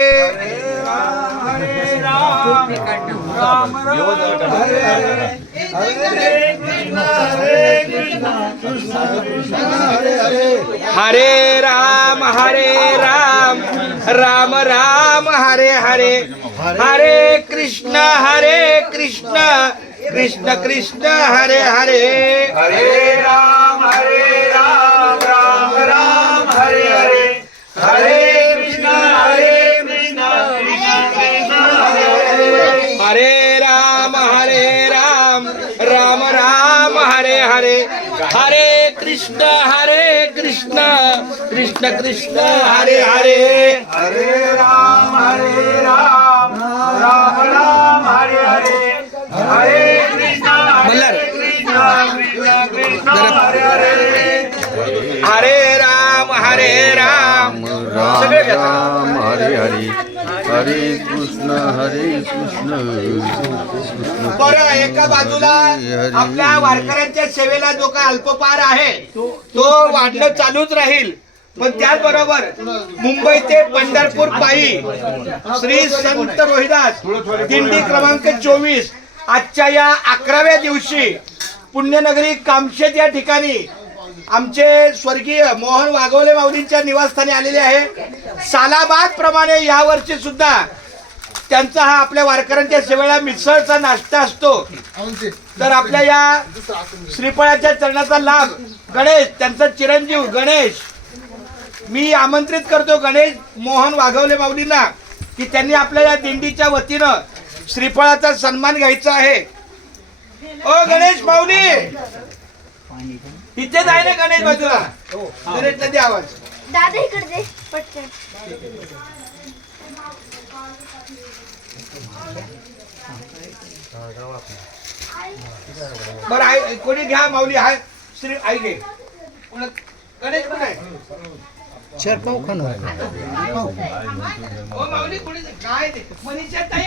हरे राम राम राम हरे हरे, हरे कृष्ण कृष्ण कृष्ण हरे हरे, हरे राम राम राम हरे हरे, हरे कृष्ण कृष्ण कृष्ण हरे हरे, हरे राम राम राम हरे हरे, हरे कृष्ण कृष्ण कृष्ण हरे हरे, हरे राम राम राम हरे हरे, हरे कृष्ण कृष्ण कृष्ण हरे हरे, हरे राम राम राम हरे हरे, हरे कृष्ण कृष्ण बरं, एका बाजूला आपल्या वारकऱ्यांच्या सेवेला जो काय अल्पपार आहे तो वाढणं चालूच राहील, पण त्याचबरोबर मुंबई ते पंढरपूर पायी श्री संत रोहिदास दिंडी क्रमांक 24 आजच्या या 11व्या दिवशी पुण्यनगरी कामशेत या ठिकाणी आमचे स्वर्गीय मोहन वाघोले माऊलींच्या निवासस्थानी आलेले आहे. सालाबाद प्रमाणे यावर्षी सुद्धा त्यांचा हा आपल्या वारकऱ्यांच्या सेवेला मिसळचा नाश्ता असतो. तर आपल्या या श्रीफळाच्या चरणाचा लाभ गणेश, त्यांचा चिरंजीव गणेश, मी आमंत्रित करतो गणेश मोहन वाघवले माऊलींना की त्यांनी आपल्या या दिंडीच्या वतीनं श्रीफळाचा सन्मान घ्यायचा आहे. ओ गणेश माऊली इथेच आहे ना गणेश बाजूला, गणेशला दे आवाज. दादा इकडे दे पटकन. बरं आहे, कोणी घ्या माऊली आहे श्री आई घे. गणेश कोण आहे? चार पाव खाणार. ओ माऊली कोणी काय मनीषा ताई